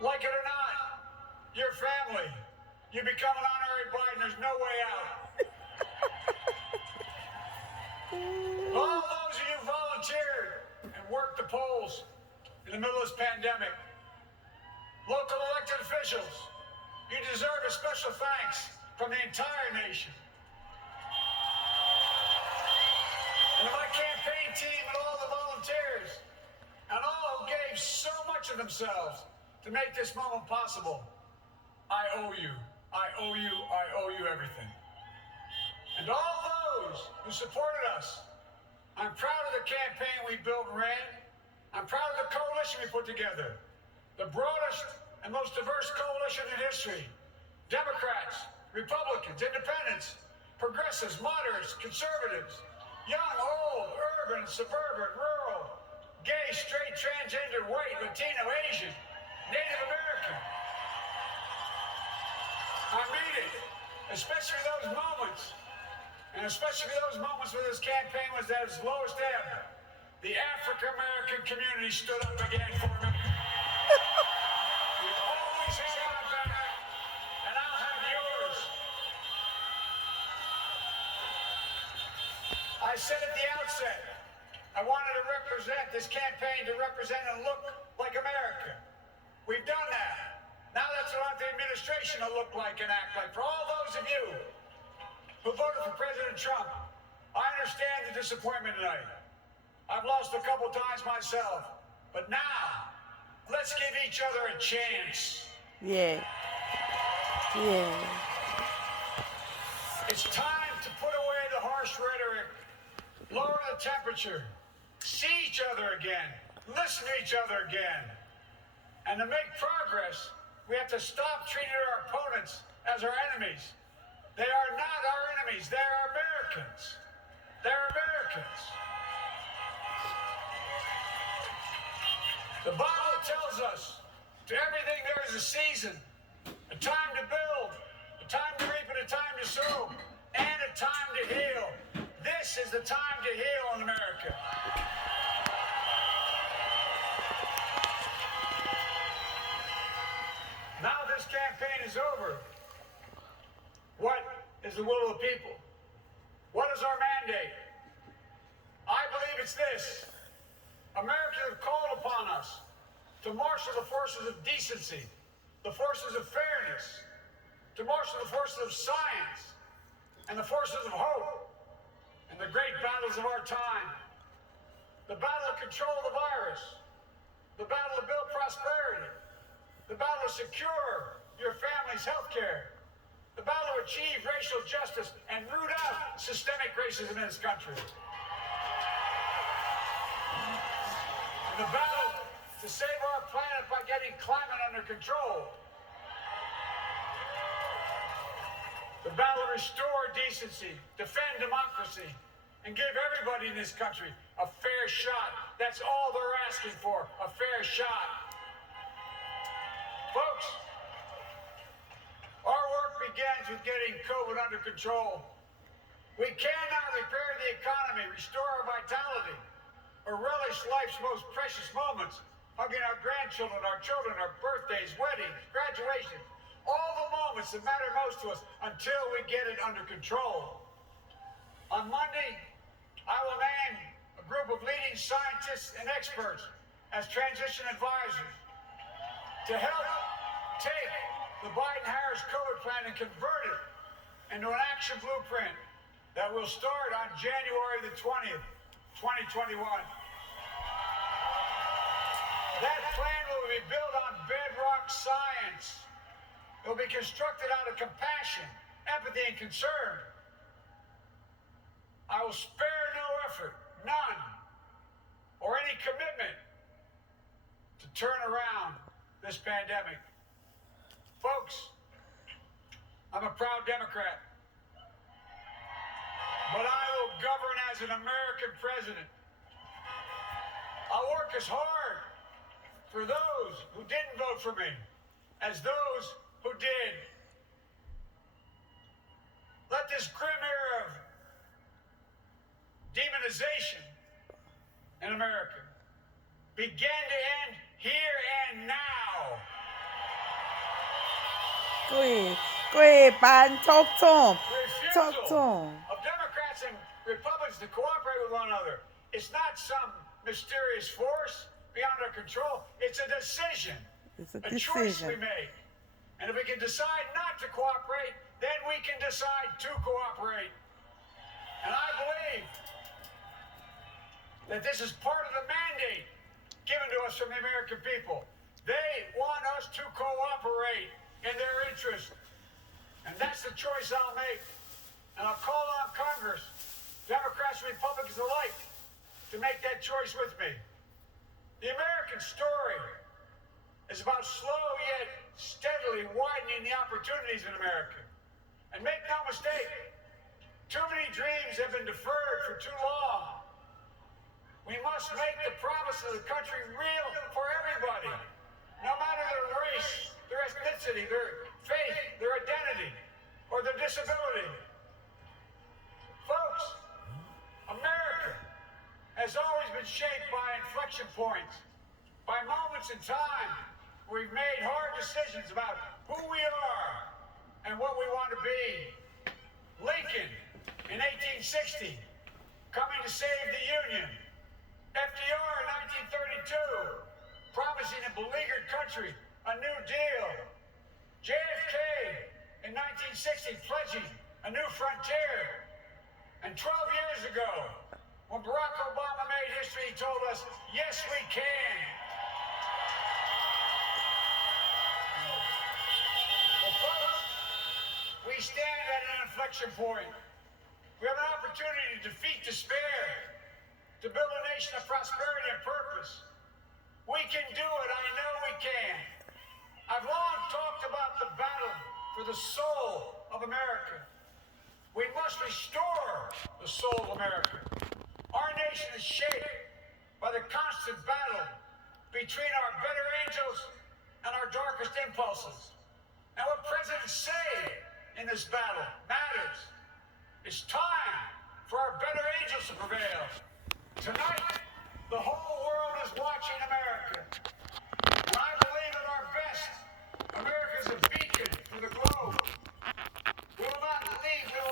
Like it or not, your family. You become an honorary Biden, there's no way out. All those of you who volunteered and worked the polls in the middle of this pandemic, local elected officials, you deserve a special thanks from the entire nation. And to my campaign team and all the volunteers, and all who gave so much of themselves to make this moment possible, I owe you. I owe you. I owe you everything. And all those who supported us, I'm proud of the campaign we built and ran. I'm proud of the coalition we put together. The broadest and most diverse coalition in history. Democrats, Republicans, Independents, progressives, moderates, conservatives, young, old, urban, suburban, rural, gay, straight, transgender, white, Latino, Asian, Native American. I mean it, especially those moments, and especially those moments where this campaign was at its lowest ebb. The African-American community stood up again for me. You've always had my back, and I'll have yours. I said at the outset, I wanted to represent this campaign to represent and look like America. We've done that. Now that's what I want the administration to look like and act like. For all those of you who voted for President Trump, I understand the disappointment tonight. I've lost a couple times myself, but now let's give each other a chance. Yeah. Yeah. It's time to put away the harsh rhetoric, lower the temperature, see each other again, listen to each other again. And to make progress, we have to stop treating our opponents as our enemies. They are not our enemies. They are Americans. They're Americans. The Bible tells us, to everything there is a season, a time to build, a time to reap, and a time to sow, and a time to heal. This is the time to heal in America. Now this campaign is over. What is the will of the people? What is our mandate? I believe it's this. Americans have called upon us to marshal the forces of decency, the forces of fairness, to marshal the forces of science, and the forces of hope, and the great battles of our time. The battle to control the virus, the battle to build prosperity, the battle to secure your family's health care, the battle to achieve racial justice and root out systemic racism in this country. And the battle to save our planet by getting climate under control. The battle to restore decency, defend democracy, and give everybody in this country a fair shot. That's all they're asking for, a fair shot. Folks, our work begins with getting COVID under control. We cannot repair the economy, restore our vitality, or relish life's most precious moments, hugging our grandchildren, our children, our birthdays, weddings, graduations, all the moments that matter most to us until we get it under control. On Monday, I will name a group of leading scientists and experts as transition advisors to help take the Biden-Harris COVID plan and convert it into an action blueprint that will start on January the 20th, 2021. That plan will be built on bedrock science. It will be constructed out of compassion, empathy, and concern. I will spare no effort, none, or any commitment to turn around this pandemic. Folks, I'm a proud Democrat, but I will govern as an American president. I'll work as hard for those who didn't vote for me as those who did. Let this grim era of demonization in America begin to end here and now. Go ahead. Go ahead, Biden. Talk to him. Talk to Refusal him. of Democrats and Republicans to cooperate with one another. It's not some mysterious force beyond our control. It's a decision. It's a choice we decision. make. And if we can decide not to cooperate, then we can decide to cooperate. And I believe that this is part of the mandate given to us from the American people. They want us to cooperate in their interest. And that's the choice I'll make. And I'll call on Congress, Democrats and Republicans alike, to make that choice with me. The American story is about slow yet steadily widening the opportunities in America. And make no mistake, too many dreams have been deferred for too long. We must make the promise of the country real for everybody, no matter their race, their ethnicity, their faith, their identity, or their disability. Folks, America has always been shaped by inflection points, by moments in time where we've made hard decisions about who we are and what we want to be. Lincoln in 1860, coming to save the Union. FDR in 1932, promising a beleaguered country a new deal. JFK in 1960, pledging a new frontier. And 12 years ago, when Barack Obama made history, he told us, yes, we can. Well, folks, we stand at an inflection point. We have an opportunity to defeat despair, to build a nation of prosperity and purpose. We can do it. I know we can. I've long talked about the battle for the soul of America. We must restore the soul of America. Our nation is shaped by the constant battle between our better angels and our darkest impulses. And what presidents say in this battle matters. It's time for our better angels to prevail. Tonight, the whole world is watching America. And I believe at our best, America is a beacon for the globe. We will not leave, we will